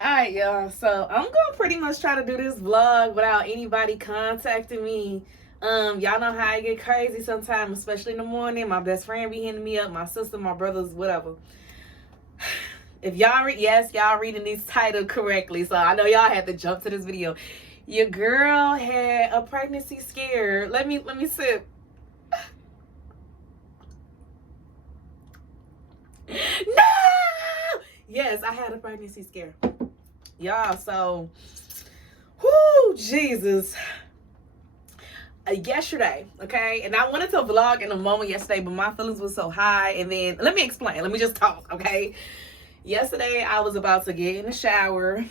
Alright, y'all. So I'm gonna pretty much try to do this vlog without anybody contacting me. Y'all know how I get crazy sometimes, especially in the morning. My best friend be hitting me up, my sister, my brothers, whatever. If y'all yes, y'all reading this title correctly. So I know y'all had to jump to this video. Your girl had a pregnancy scare. Let me sip. No! Yes, I had a pregnancy scare. Y'all, so whoo, Jesus. Yesterday, okay, and I wanted to vlog in a moment yesterday, but my feelings were so high. And then let me explain. Let me just talk, okay? Yesterday, I was about to get in the shower.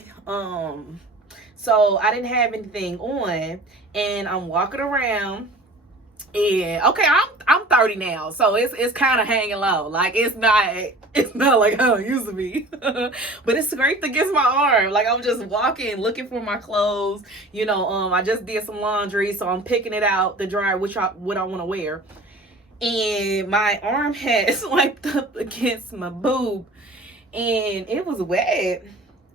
So I didn't have anything on, and I'm walking around. And okay, I'm 30 now, so it's kind of hanging low. Like it's not like how it used to be, but it's scraped against my arm. Like I'm just walking, looking for my clothes. I just did some laundry, so I'm picking it out the dryer, what I want to wear. And my arm had swiped up against my boob, and it was wet.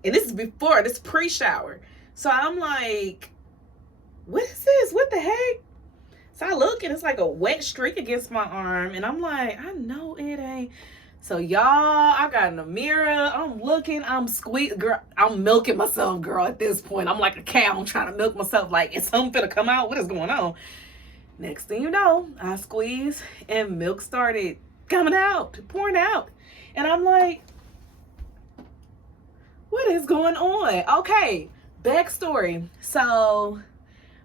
And this pre-shower, so I'm like, what is this? What the heck? So I look and it's like a wet streak against my arm, and I'm like, I know it ain't. So y'all, I got in the mirror. I'm looking. I'm squeezing. Girl, I'm milking myself, girl. At this point, I'm like a cow. I'm trying to milk myself. Like, is something gonna come out? What is going on? Next thing you know, I squeeze and milk started coming out, pouring out, and I'm like, what is going on? Okay, backstory. So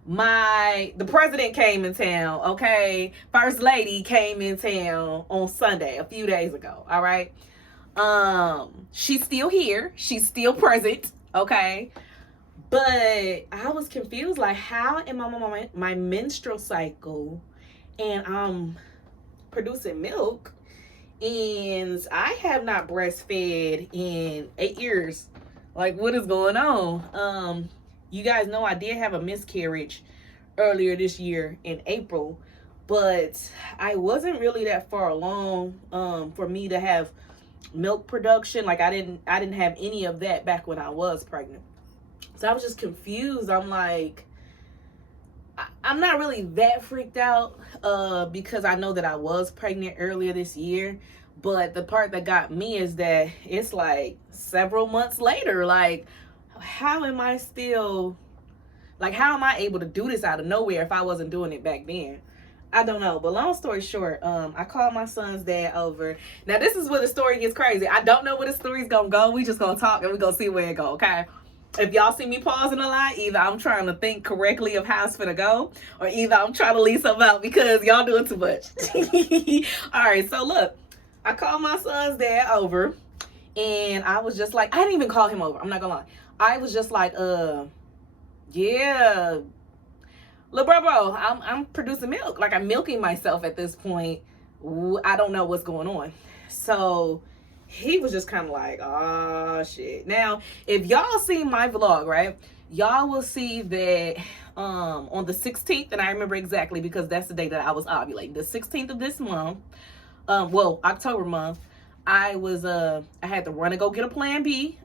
the president came in town, okay? First lady came in town on Sunday, a few days ago, all right? She's still here. She's still present, okay? But I was confused, like, how am I on my menstrual cycle and I'm producing milk, and I have not breastfed in 8 years. Like, what is going on? You guys know I did have a miscarriage earlier this year in April, but I wasn't really that far along for me to have milk production. Like I didn't have any of that back when I was pregnant. So I was just confused. I'm like, I'm not really that freaked out because I know that I was pregnant earlier this year. But the part that got me is that it's like several months later. Like, how am I still, like, how am I able to do this out of nowhere if I wasn't doing it back then? I don't know. But long story short, I called my son's dad over. Now, this is where the story gets crazy. I don't know where the story's going to go. We just going to talk and we going to see where it go, okay? If y'all see me pausing a lot, either I'm trying to think correctly of how it's gonna go, or either I'm trying to leave something out because y'all doing too much. All right, so look, I called my son's dad over, and I was just like, I didn't even call him over. I'm not gonna lie. I was just like, yeah, look, bro, I'm producing milk. Like, I'm milking myself at this point. I don't know what's going on. So he was just kind of like, oh shit. Now, if y'all see my vlog, right, y'all will see that on the 16th, and I remember exactly because that's the day that I was ovulating, the 16th of this month, October month, I had to run and go get a plan B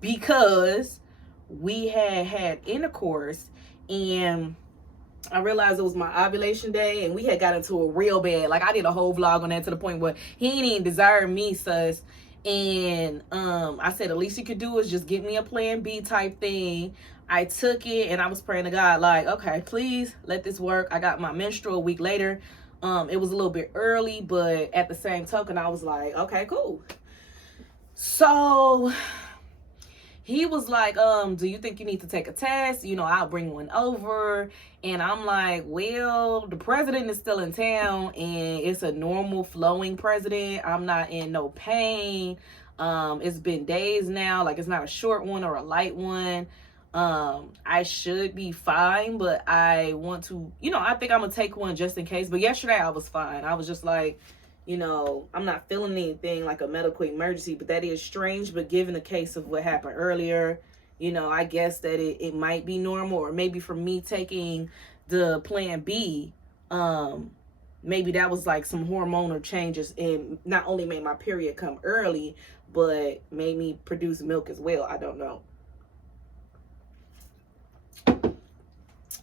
because we had intercourse, and I realized it was my ovulation day, and we had got into a real bad. Like, I did a whole vlog on that to the point where he didn't even desire me, sus. And I said, the least you could do is just get me a plan B type thing. I took it, and I was praying to God, like, okay, please let this work. I got my menstrual a week later. It was a little bit early, but at the same token, I was like, okay, cool. So he was like, do you think you need to take a test? I'll bring one over. And I'm like, well, the president is still in town, and it's a normal flowing president. I'm not in no pain. It's been days now. Like, it's not a short one or a light one. I should be fine, but I want to, I think I'm gonna take one just in case. But yesterday I was fine. I was just like, I'm not feeling anything like a medical emergency, but that is strange. But given the case of what happened earlier, I guess that it might be normal, or maybe for me taking the plan B, maybe that was like some hormonal changes and not only made my period come early, but made me produce milk as well. I don't know.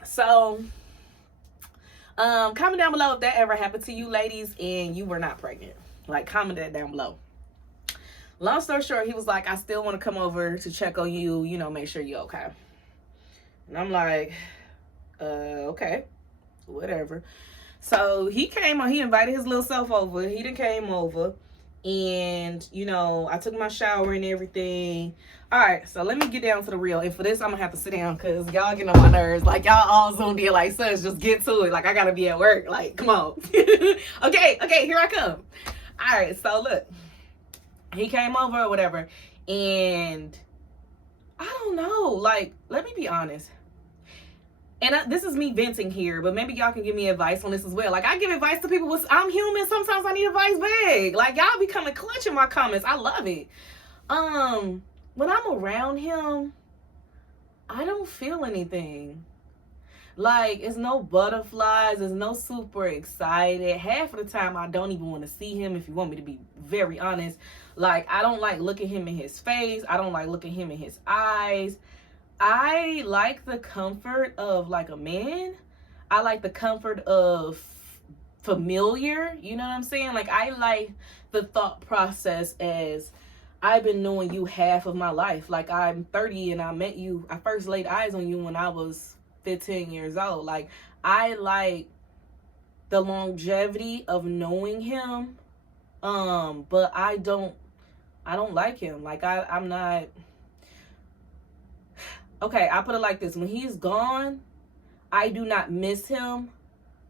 So, comment down below if that ever happened to you, ladies, and you were not pregnant. Like, comment that down below. Long story short, he was like, I still want to come over to check on you, you know, make sure you're okay. And I'm like, okay, whatever. So he came on, he invited his little self over. He done came over, and, you know, I took my shower and everything. All right, so let me get down to the real. And for this, I'm going to have to sit down because y'all getting on my nerves. Like, y'all all zoomed in like, sus, just get to it. Like, I got to be at work. Like, come on. Okay, here I come. All right, so look. He came over or whatever. And I don't know. Like, let me be honest. And this is me venting here, but maybe y'all can give me advice on this as well. Like, I give advice to people. I'm human. Sometimes I need advice back. Like, y'all be coming clutch in my comments. I love it. When I'm around him, I don't feel anything. Like, it's no butterflies. It's no super excited. Half of the time, I don't even want to see him, if you want me to be very honest. Like, I don't like looking him in his face. I don't like looking him in his eyes. I like the comfort of, like, a man. I like the comfort of familiar. You know what I'm saying? Like, I like the thought process as I've been knowing you half of my life. Like, I'm 30 and I met you. I first laid eyes on you when I was 15 years old. Like, I like the longevity of knowing him. But I don't like him. Like, I'm not. Okay, I put it like this. When he's gone, I do not miss him,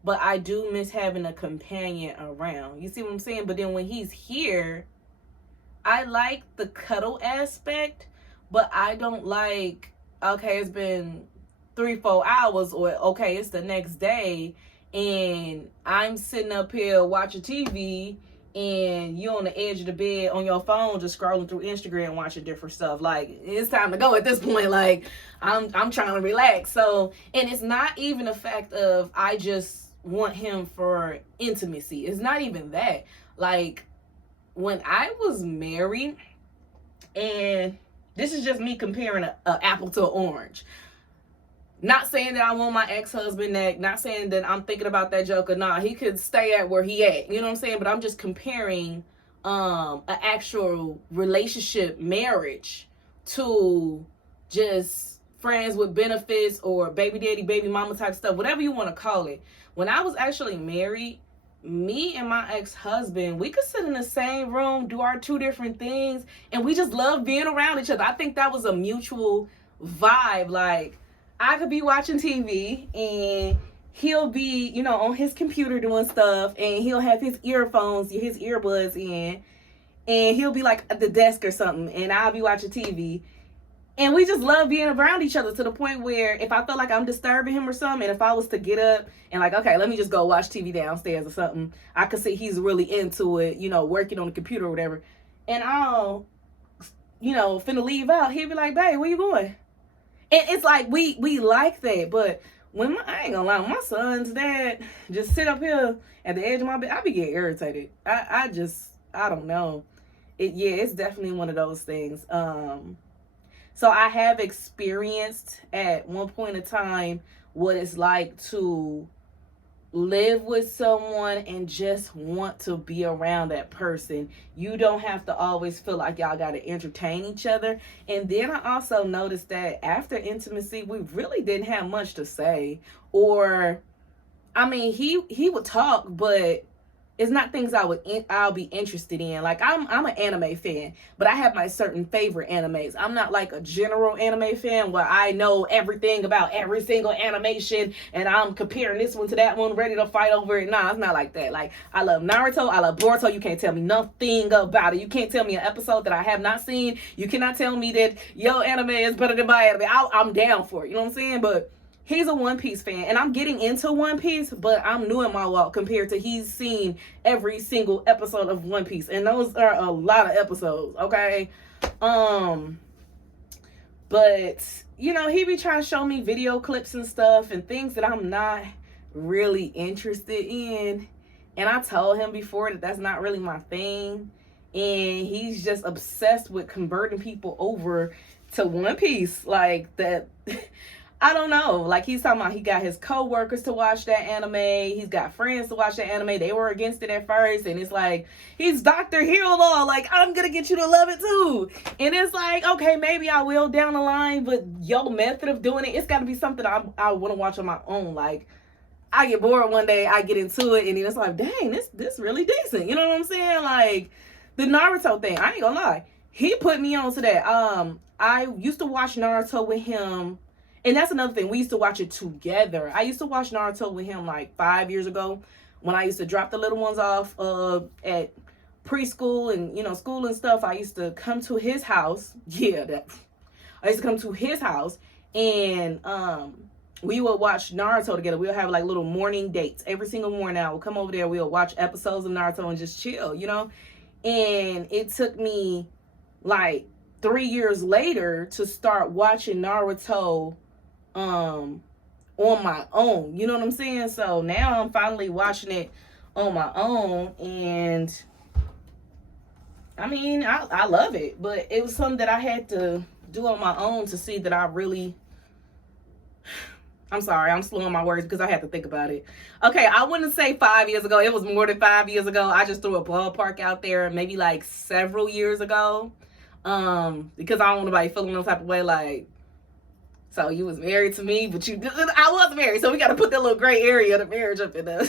but I do miss having a companion around. You see what I'm saying? But then when he's here, I like the cuddle aspect, but I don't like, okay, it's been 3-4 hours, or okay, it's the next day, and I'm sitting up here watching TV, and you're on the edge of the bed on your phone just scrolling through Instagram watching different stuff. Like, it's time to go at this point. Like, I'm trying to relax. So, and it's not even a fact of I just want him for intimacy. It's not even that. Like, when I was married, and this is just me comparing an apple to an orange. Not saying that I want my ex-husband neck. Not saying that I'm thinking about that joker. Nah, he could stay at where he at. You know what I'm saying? But I'm just comparing an actual relationship, marriage, to just friends with benefits or baby daddy, baby mama type stuff. Whatever you want to call it. When I was actually married, me and my ex-husband, we could sit in the same room, do our 2 different things, and we just love being around each other. I think that was a mutual vibe. Like, I could be watching TV and he'll be, you know, on his computer doing stuff, and he'll have his earphones, his earbuds in, and he'll be like at the desk or something, and I'll be watching TV. And we just love being around each other to the point where if I felt like I'm disturbing him or something, and if I was to get up and like, okay, let me just go watch TV downstairs or something, I could see he's really into it, you know, working on the computer or whatever. And I'll, you know, finna leave out. He'll be like, babe, where you going? And it's like, we like that. But when I ain't gonna lie, when my son's dad just sit up here at the edge of my bed, I be getting irritated. I don't know. It's definitely one of those things. So I have experienced at one point in time what it's like to live with someone and just want to be around that person. You don't have to always feel like y'all got to entertain each other. And then I also noticed that after intimacy, we really didn't have much to say. Or, I mean, he would talk, but it's not things I'll be interested in. Like, I'm an anime fan, but I have my certain favorite animes. I'm not like a general anime fan where I know everything about every single animation and I'm comparing this one to that one, ready to fight over it. Nah, it's not like that. Like, I love Naruto, I love Boruto. You can't tell me nothing about it. You can't tell me an episode that I have not seen. You cannot tell me that your anime is better than my anime. I'm down for it. You know what I'm saying? But he's a One Piece fan, and I'm getting into One Piece, but I'm new in my walk compared to he's seen every single episode of One Piece, and those are a lot of episodes, okay? But, you know, he be trying to show me video clips and stuff and things that I'm not really interested in, and I told him before that that's not really my thing, and he's just obsessed with converting people over to One Piece. Like that. I don't know. Like he's talking about he got his co-workers to watch that anime. He's got friends to watch that anime. They were against it at first. And it's like, he's Dr. Herolaw. Like, I'm going to get you to love it too. And it's like, okay, maybe I will down the line. But your method of doing it, it's got to be something I want to watch on my own. Like, I get bored one day, I get into it. And then it's like, dang, this really decent. You know what I'm saying? Like, the Naruto thing, I ain't going to lie. He put me on to that. I used to watch Naruto with him. And that's another thing. We used to watch it together. I used to watch Naruto with him like 5 years ago when I used to drop the little ones off at preschool and, you know, school and stuff. I used to come to his house. I used to come to his house and we would watch Naruto together. We'll have like little morning dates. Every single morning I would come over there. We'll watch episodes of Naruto and just chill, you know. And it took me like 3 years later to start watching Naruto on my own, you know what I'm saying? So now I'm finally watching it on my own, and I mean, I love it, but it was something that I had to do on my own to see that I really, I'm sorry, I'm slowing my words because I had to think about it. Okay, I wouldn't say 5 years ago. It was more than 5 years ago. I just threw a ballpark out there, maybe like several years ago, because I don't want nobody feeling no type of way like, so you was married to me, but I was married. So we got to put that little gray area of the marriage up in there.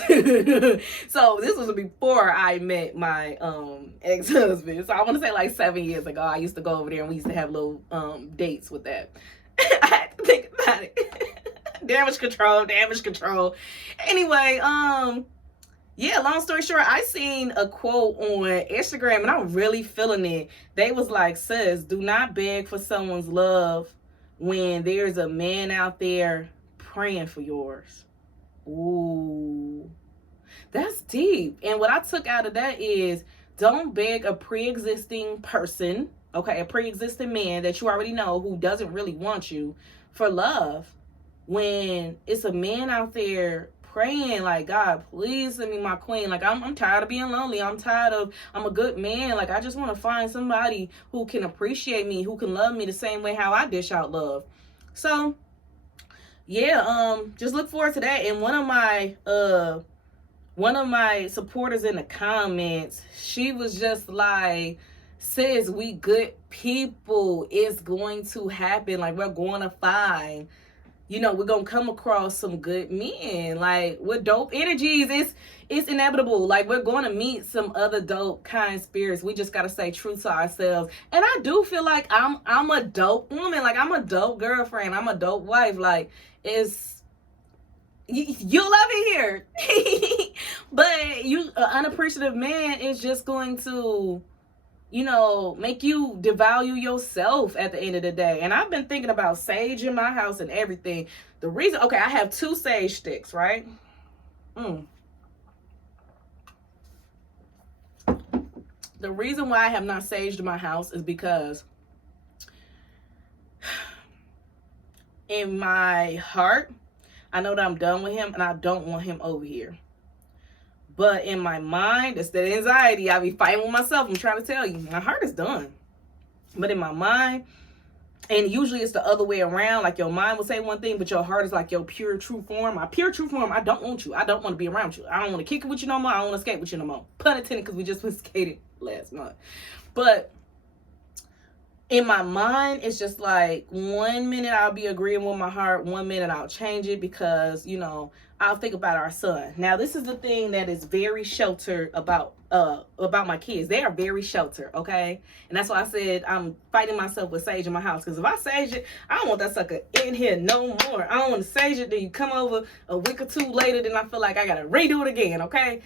So this was before I met my ex-husband. So I want to say like 7 years ago, I used to go over there and we used to have little dates with that. I had to think about it. Damage control. Anyway, yeah, long story short, I seen a quote on Instagram and I'm really feeling it. They was like, sis, do not beg for someone's love when there's a man out there praying for yours. Ooh, that's deep. And what I took out of that is, don't beg a pre-existing person, okay, a pre-existing man that you already know who doesn't really want you for love, when it's a man out there praying like, God, please send me my queen. Like, I'm tired of being lonely. I'm a good man. Like, I just want to find somebody who can appreciate me, who can love me the same way how I dish out love. So, yeah, just look forward to that. And one of my supporters in the comments, she was just like, sis, we good people. It's going to happen. Like, we're going to find, you know, we're going to come across some good men, like, with dope energies. It's inevitable. Like, we're going to meet some other dope, kind spirits. We just got to stay true to ourselves. And I do feel like I'm a dope woman. Like, I'm a dope girlfriend. I'm a dope wife. Like, you'll love it here. But an unappreciative man is just going to, you know, make you devalue yourself at the end of the day. And I've been thinking about sage in my house and everything. The reason, okay, I have 2 sage sticks, right? The reason why I have not saged my house is because in my heart, I know that I'm done with him and I don't want him over here. But in my mind, it's that anxiety. I be fighting with myself. I'm trying to tell you, my heart is done. But in my mind, and usually it's the other way around. Like, your mind will say one thing, but your heart is like your pure true form. My pure true form, I don't want you. I don't want to be around you. I don't want to kick it with you no more. I don't want to skate with you no more. Pun intended, because we just went skated last month. But in my mind, it's just like 1 minute I'll be agreeing with my heart, 1 minute I'll change it because, you know, I'll think about our son. Now, this is the thing that is very sheltered about my kids. They are very sheltered, okay? And that's why I said I'm fighting myself with sage in my house. Because if I sage it, I don't want that sucker in here no more. I don't want to sage it. Then you come over a week or 2 later, then I feel like I got to redo it again, okay?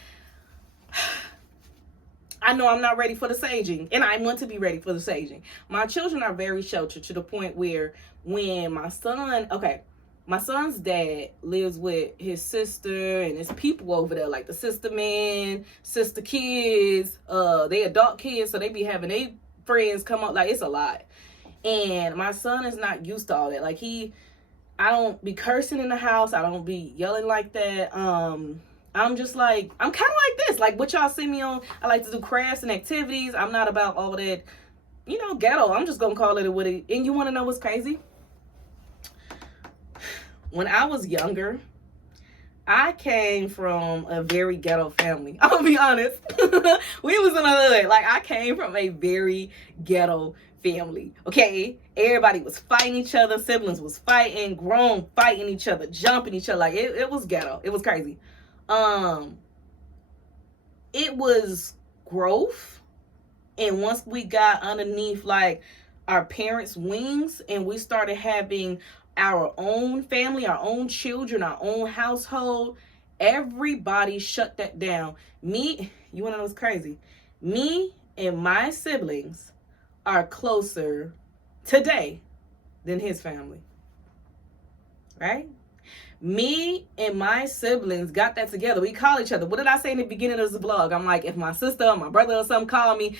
I know I'm not ready for the saging, and I want to be ready for the saging. My children are very sheltered to the point where when my son's dad lives with his sister and his people over there, like the sister man, sister kids, they adult kids, so they be having their friends come up, like, it's a lot. And my son is not used to all that. Like, I don't be cursing in the house. I don't be yelling like that. I'm just like, I'm kind of like this. Like what y'all see me on, I like to do crafts and activities. I'm not about all that, ghetto. I'm just going to call it what it. And you want to know what's crazy? When I was younger, I came from a very ghetto family. I'm gonna be honest. We was in the hood. Like, I came from a very ghetto family. Okay? Everybody was fighting each other. Siblings was fighting, grown fighting each other, jumping each other. Like, it was ghetto. It was crazy. It was growth. And once we got underneath, like, our parents' wings and we started having our own family, our own children, our own household, everybody shut that down. Me, you want to know what's crazy? Me and my siblings are closer today than his family. Right? Me and my siblings got that together. We call each other. What did I say in the beginning of this vlog? I'm like, if my sister or my brother or something call me,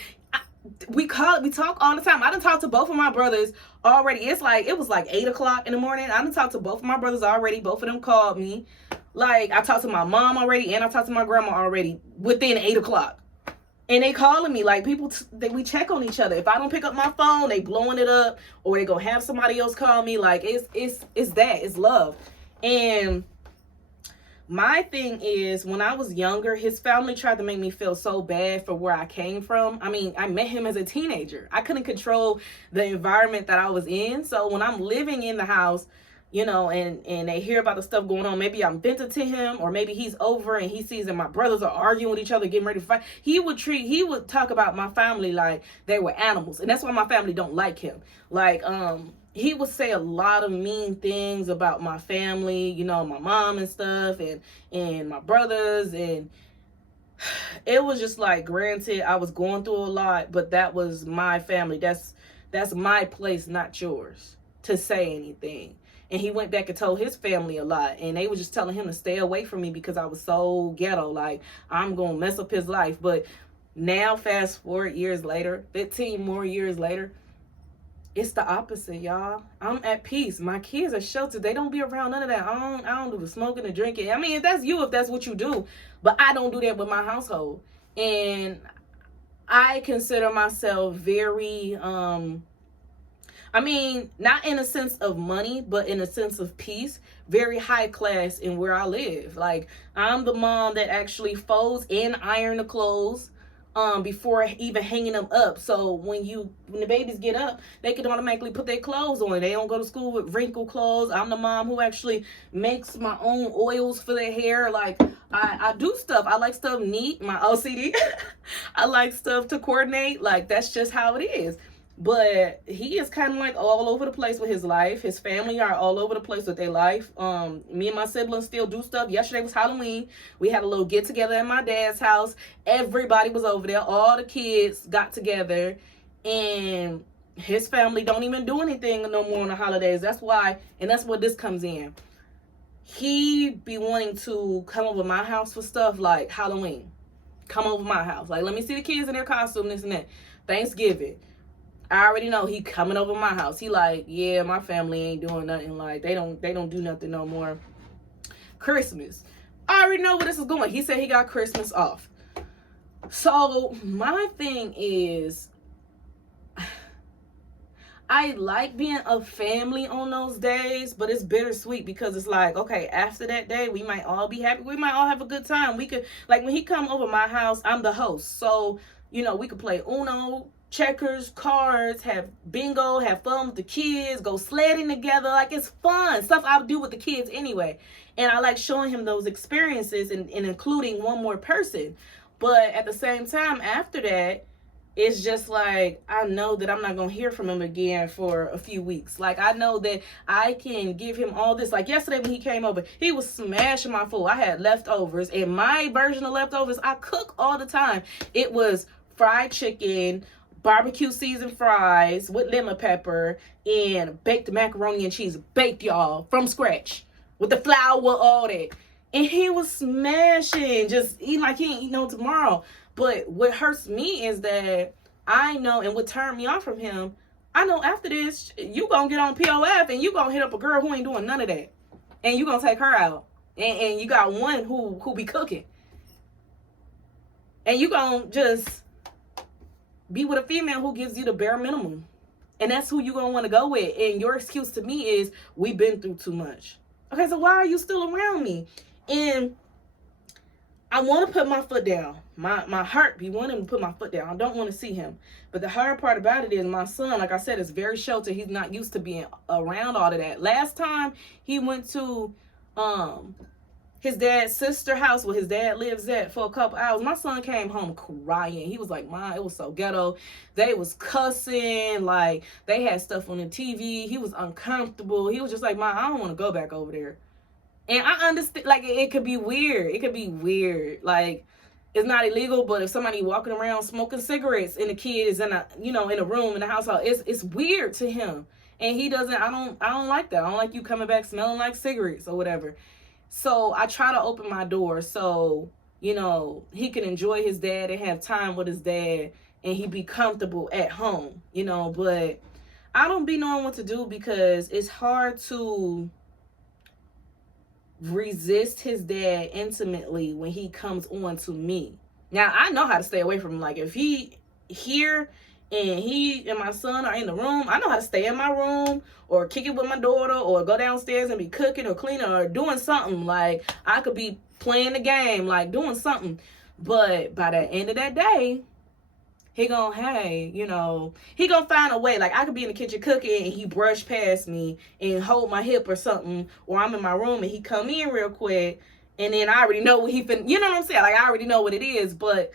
we talk all the time. I done talked to both of my brothers already. It was like 8 o'clock in the morning. I done talked to both of my brothers already. Both of them called me. Like, I talked to my mom already and I talked to my grandma already within 8 o'clock. And they calling me, like, people, we check on each other. If I don't pick up my phone, they blowing it up, or they gonna have somebody else call me. Like, it's love. And my thing is, when I was younger, his family tried to make me feel so bad for where I came from. I mean, I met him as a teenager. I couldn't control the environment that I was in. So when I'm living in the house, and they hear about the stuff going on, maybe I'm venting to him, or maybe he's over and he sees that my brothers are arguing with each other, getting ready to fight. He would talk about my family like they were animals. And that's why my family don't like him. Like, he would say a lot of mean things about my family, my mom and stuff, and my brothers. And it was just like, granted, I was going through a lot, but that was my family. That's my place, not yours, to say anything. And he went back and told his family a lot. And they were just telling him to stay away from me because I was so ghetto. Like, I'm going to mess up his life. But now, fast forward years later, 15 more years later, it's the opposite, y'all. I'm at peace. My kids are sheltered. They don't be around none of that. I don't do the smoking and drinking. I mean, if that's what you do. But I don't do that with my household. And I consider myself very, not in a sense of money, but in a sense of peace, very high class in where I live. Like, I'm the mom that actually folds and iron the clothes before even hanging them up. So when the babies get up, they can automatically put their clothes on. They don't go to school with wrinkled clothes. I'm the mom who actually makes my own oils for their hair. Like, I do stuff. I like stuff neat, my OCD. I like stuff to coordinate. Like, that's just how it is. But he is kind of like all over the place with his life. His family are all over the place with their life. Me and my siblings still do stuff. Yesterday was Halloween. We had a little get together at my dad's house. Everybody was over there. All the kids got together. And his family don't even do anything no more on the holidays. That's why, and that's where this comes in. He be wanting to come over my house for stuff like Halloween. Come over my house. Like, let me see the kids in their costume, this and that. Thanksgiving. I already know he coming over my house. He like, yeah, my family ain't doing nothing. Like, they don't do nothing no more. Christmas. I already know where this is going. He said he got Christmas off. So my thing is, I like being a family on those days, but it's bittersweet because it's like, okay, after that day, we might all be happy. We might all have a good time. We could, like, when he come over my house, I'm the host. So, we could play Uno, checkers, cards, have bingo, have fun with the kids, go sledding together. Like, it's fun stuff I do with the kids anyway. And I like showing him those experiences and including one more person. But at the same time, after that, it's just like, I know that I'm not going to hear from him again for a few weeks. Like, I know that I can give him all this. Like, yesterday when he came over, he was smashing my food. I had leftovers, and my version of leftovers, I cook all the time. It was fried chicken, barbecue seasoned fries with lemon pepper, and baked macaroni and cheese. Baked, y'all, from scratch. With the flour, all that. And he was smashing, just eating like he ain't eating no tomorrow. But what hurts me is that I know, and what turned me off from him, I know after this, you gonna get on POF and you gonna hit up a girl who ain't doing none of that. And you gonna take her out. And you got one who be cooking. And you gonna just be with a female who gives you the bare minimum. And that's who you gonna want to go with. And your excuse to me is, we've been through too much. Okay, so why are you still around me? And I want to put my foot down. My heart be wanting to put my foot down. I don't want to see him. But the hard part about it is, my son, like I said, is very sheltered. He's not used to being around all of that. Last time he went to his dad's sister house where his dad lives at for a couple hours, my son came home crying. He was like, "Mom, it was so ghetto. They was cussing, like they had stuff on the TV. He was uncomfortable." He was just like, "Mom, I don't want to go back over there." And I understand, like, it could be weird. It could be weird. Like, it's not illegal, but if somebody walking around smoking cigarettes and the kid is in a, in a room in the household, it's weird to him. And he doesn't, I don't like that. I don't like you coming back smelling like cigarettes or whatever. So I try to open my door so, he can enjoy his dad and have time with his dad and he be comfortable at home, but I don't be knowing what to do because it's hard to resist his dad intimately when he comes on to me. Now, I know how to stay away from him. Like, if he here and he and my son are in the room, I know how to stay in my room or kick it with my daughter or go downstairs and be cooking or cleaning or doing something. Like, I could be playing the game, like doing something. But by the end of that day, he gonna, he gonna find a way. Like, I could be in the kitchen cooking and he brush past me and hold my hip or something, or I'm in my room and he come in real quick, and then I already know what he finna, you know what I'm saying? Like, I already know what it is, but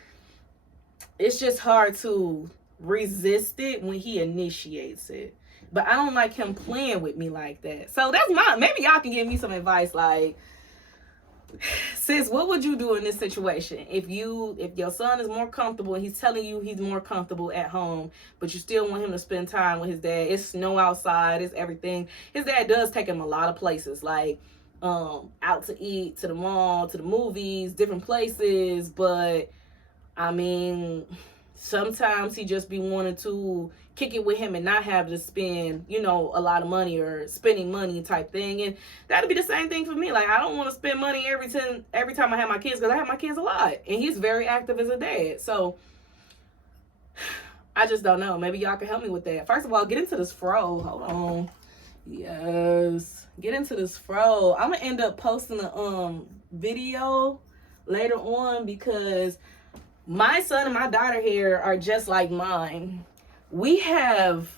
it's just hard to resist it when he initiates it. But I don't like him playing with me like that. So that's maybe y'all can give me some advice, like, sis, what would you do in this situation if your son is more comfortable and he's telling you he's more comfortable at home, but you still want him to spend time with his dad? It's snow outside, it's everything. His dad does take him a lot of places, like out to eat, to the mall, to the movies, different places. But I mean, sometimes he just be wanting to kick it with him and not have to spend, a lot of money or spending money type thing. And that'll be the same thing for me. Like, I don't want to spend money every time I have my kids, because I have my kids a lot. And he's very active as a dad. So I just don't know. Maybe y'all can help me with that. First of all, get into this fro. Hold on. Yes. Get into this fro. I'm going to end up posting a video later on, because my son and my daughter hair are just like mine. We have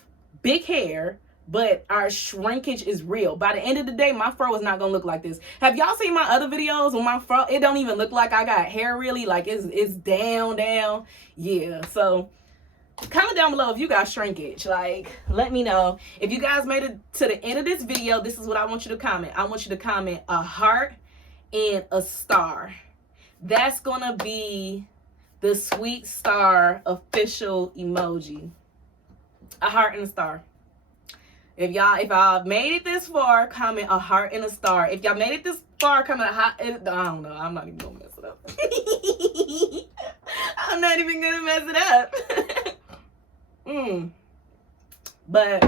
big hair, but our shrinkage is real. By the end of the day, my fro is not gonna look like this. Have y'all seen my other videos with my fro? It don't even look like I got hair really. Like, it's down. Yeah, so comment down below if you got shrinkage. Like, let me know. If you guys made it to the end of this video, this is what I want you to comment. I want you to comment a heart and a star. That's gonna be the Sweet Star official emoji. A heart and a star. If y'all made it this far, comment a heart and a star. If y'all made it this far, comment a heart and, I don't know. I'm not even gonna mess it up. I'm not even gonna mess it up. But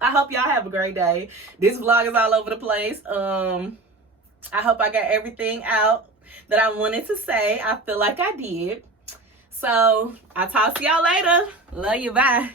I hope y'all have a great day. This vlog is all over the place. I hope I got everything out that I wanted to say. I feel like I did. So I'll talk to y'all later. Love you. Bye.